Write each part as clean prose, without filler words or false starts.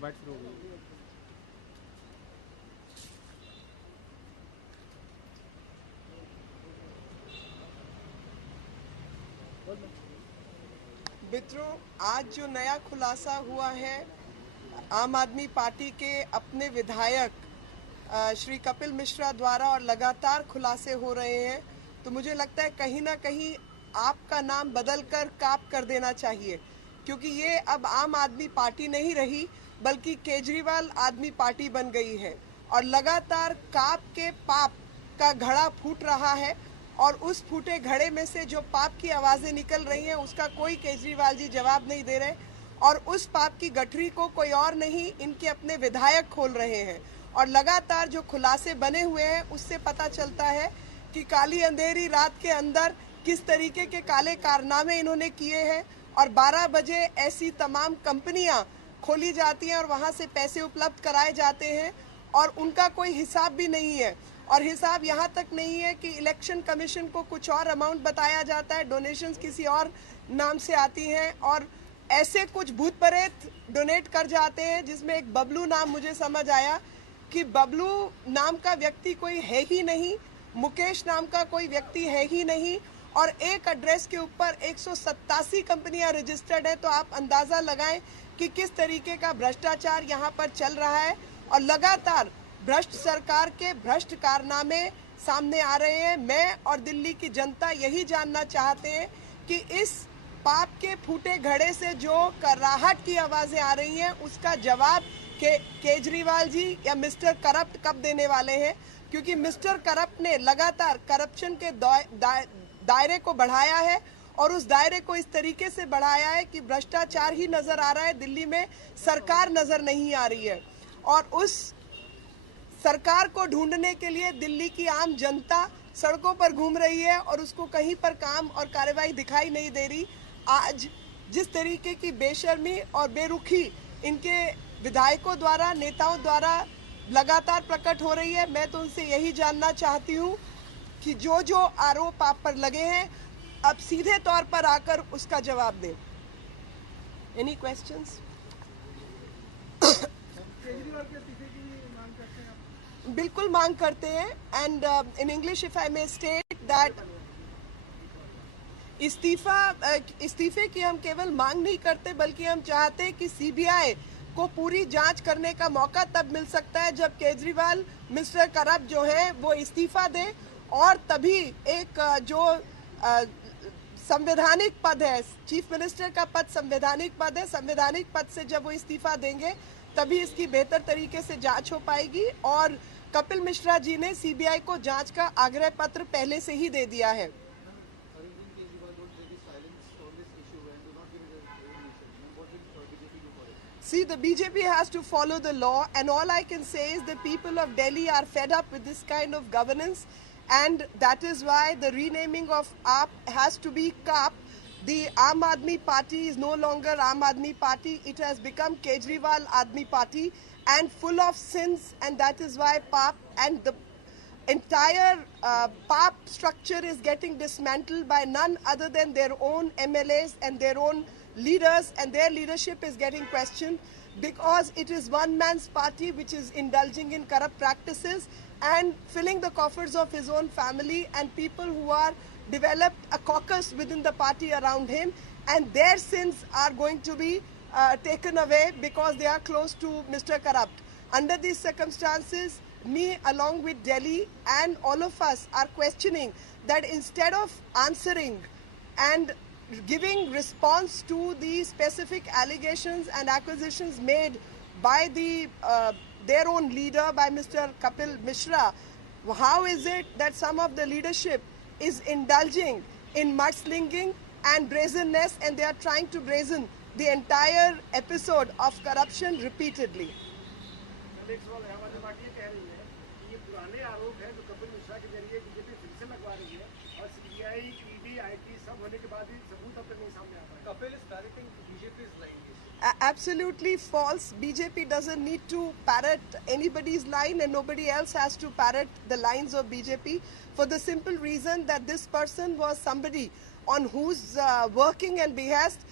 बात शुरू हो गई। मित्रों, आज जो नया खुलासा हुआ है आम आदमी पार्टी के अपने विधायक श्री कपिल मिश्रा द्वारा और लगातार खुलासे हो रहे हैं, तो मुझे लगता है कहीं ना कहीं आपका नाम बदलकर काप कर देना चाहिए, क्योंकि ये अब आम आदमी पार्टी नहीं रही बल्कि केजरीवाल आदमी पार्टी बन गई है और लगातार काप के पाप का घड़ा फूट रहा है और उस फूटे घड़े में से जो पाप की आवाज़ें निकल रही हैं उसका कोई केजरीवाल जी जवाब नहीं दे रहे और उस पाप की गठरी को कोई और नहीं, इनके अपने विधायक खोल रहे हैं। और लगातार जो खुलासे बने हुए हैं उससे पता चलता है कि काली अंधेरी रात के अंदर किस तरीके के काले कारनामे इन्होंने किए हैं और 12 बजे ऐसी तमाम कंपनियां खोली जाती हैं और वहां से पैसे उपलब्ध कराए जाते हैं और उनका कोई हिसाब भी नहीं है। और हिसाब यहाँ तक नहीं है कि इलेक्शन कमीशन को कुछ और अमाउंट बताया जाता है, डोनेशंस किसी और नाम से आती हैं और ऐसे कुछ भूत प्रेत डोनेट कर जाते हैं, जिसमें एक बबलू नाम मुझे समझ आया कि बबलू नाम का व्यक्ति कोई है ही नहीं, मुकेश नाम का कोई व्यक्ति है ही नहीं और एक एड्रेस के ऊपर 187 कंपनियां रजिस्टर्ड है। तो आप अंदाज़ा लगाएं कि किस तरीके का भ्रष्टाचार यहाँ पर चल रहा है और लगातार भ्रष्ट सरकार के भ्रष्ट कारनामे सामने आ रहे हैं। मैं और दिल्ली की जनता यही जानना चाहते हैं कि इस पाप के फूटे घड़े से जो कराहट की आवाज़ें आ रही हैं उसका जवाब केजरीवाल जी या मिस्टर करप्ट कब देने वाले हैं, क्योंकि मिस्टर करप्ट ने लगातार करप्शन के दायरे को बढ़ाया है और उस दायरे को इस तरीके से बढ़ाया है कि भ्रष्टाचार ही नजर आ रहा है, दिल्ली में सरकार नजर नहीं आ रही है और उस सरकार को ढूंढने के लिए दिल्ली की आम जनता सड़कों पर घूम रही है और उसको कहीं पर काम और कार्रवाई दिखाई नहीं दे रही। आज जिस तरीके की बेशर्मी और बेरुखी इनके विधायकों द्वारा, नेताओं द्वारा लगातार प्रकट हो रही है, मैं तो उनसे यही जानना चाहती हूँ कि जो जो आरोप आप पर लगे हैं अब सीधे तौर पर आकर उसका जवाब दें। Any questions? बिल्कुल मांग करते हैं and in English if I may state that इस्तीफे की हम केवल मांग नहीं करते बल्कि हम चाहते हैं कि सीबीआई को पूरी जांच करने का मौका तब मिल सकता है जब केजरीवाल मिस्टर करप्ट जो है वो इस्तीफा दें और तभी एक जो संवैधानिक पद है, चीफ मिनिस्टर का पद संवैधानिक पद है, संवैधानिक पद से जब वो इस्तीफा देंगे तभी इसकी बेहतर तरीके से जांच हो पाएगी। और कपिल मिश्रा जी ने सीबीआई को जांच का आग्रह पत्र पहले से ही दे दिया है। See, the BJP has to follow the law, and all I can say is the people of Delhi are fed up with this kind of governance, and that is why the renaming of AAP has to be KAP. The Aam Aadmi Party is no longer Aam Aadmi Party. It has become Kejriwal Aadmi Party and full of sins, and that is why PAP and the entire PAP structure is getting dismantled by none other than their own MLAs and their own leaders, and their leadership is getting questioned because it is one man's party which is indulging in corrupt practices and filling the coffers of his own family and people who are developed a caucus within the party around him, and their sins are going to be taken away because they are close to Mr. Corrupt. Under these circumstances, me along with Delhi and all of us are questioning that instead of answering and giving response to the specific allegations and accusations made by their own leader, by Mr. Kapil Mishra, how is it that some of the leadership is indulging in mudslinging and brazenness, and they are trying to brazen the entire episode of corruption repeatedly? Absolutely false. BJP doesn't need to parrot anybody's line, and nobody else has to parrot the lines of BJP for the simple reason that this person was somebody on whose working and behest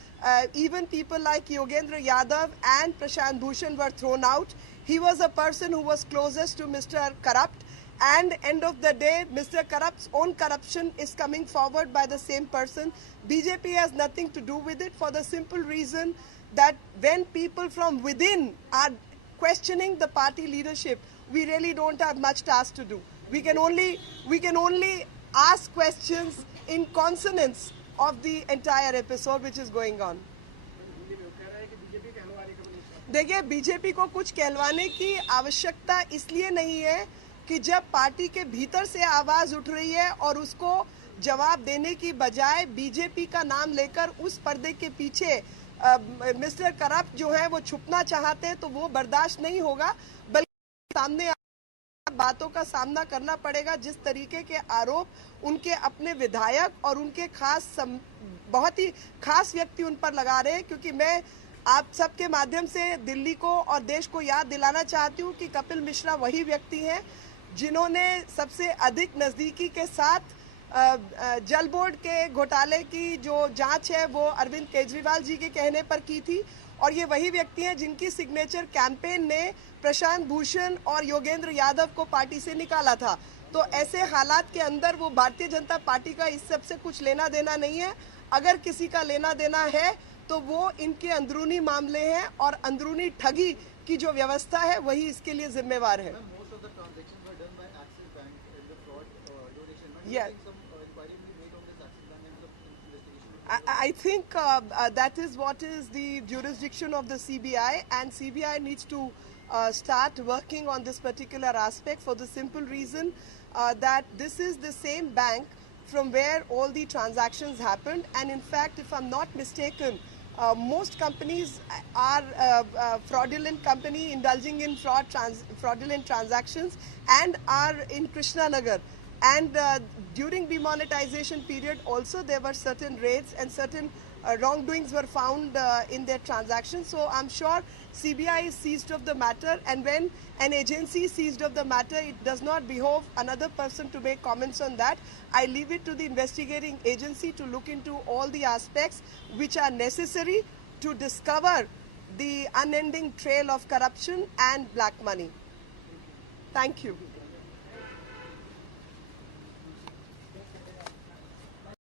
even people like Yogendra Yadav and Prashant Bhushan were thrown out. He was a person who was closest to Mr. Corrupt, and end of the day, Mr. Corrupt's own corruption is coming forward by the same person. BJP has nothing to do with it, for the simple reason that when people from within are questioning the party leadership, we really don't have much task to do. We can only ask questions in consonance of the entire episode which is going on. देखिए, BJP को कुछ कहलवाने की आवश्यकता इसलिए नहीं है कि जब पार्टी के भीतर से आवाज उठ रही है और उसको जवाब देने की बजाय बीजेपी का नाम लेकर उस पर्दे के पीछे मिस्टर करप्ट जो है वो छुपना चाहते हैं, तो वो बर्दाश्त नहीं होगा, बल्कि सामने बातों का सामना करना पड़ेगा। जिस तरीके के आरोप उनके अपने विधायक और उनके बहुत ही खास व्यक्ति उन पर लगा रहे हैं, क्योंकि मैं आप सबके माध्यम से दिल्ली को और देश को याद दिलाना चाहती हूँ कि कपिल मिश्रा वही व्यक्ति हैं जिन्होंने सबसे अधिक नज़दीकी के साथ जल बोर्ड के घोटाले की जो जांच है वो अरविंद केजरीवाल जी के कहने पर की थी, और ये वही व्यक्ति हैं जिनकी सिग्नेचर कैंपेन ने प्रशांत भूषण और योगेंद्र यादव को पार्टी से निकाला था। तो ऐसे हालात के अंदर वो भारतीय जनता पार्टी का इस सब से कुछ लेना देना नहीं है। अगर किसी का लेना देना है तो वो इनके अंदरूनी मामले हैं, और अंदरूनी ठगी की जो व्यवस्था है वही इसके लिए जिम्मेवार है। I think that is what is the jurisdiction of the CBI, and CBI needs to start working on this particular aspect for the simple reason that this is the same bank from where all the transactions happened, and in fact, if I'm not mistaken, most companies are fraudulent company indulging in fraudulent transactions and are in Krishnanagar. And during demonetization period also there were certain raids and certain wrongdoings were found in their transactions. So I'm sure CBI is seized of the matter, and when an agency is seized of the matter, it does not behove another person to make comments on that. I leave it to the investigating agency to look into all the aspects which are necessary to discover the unending trail of corruption and black money. Thank you.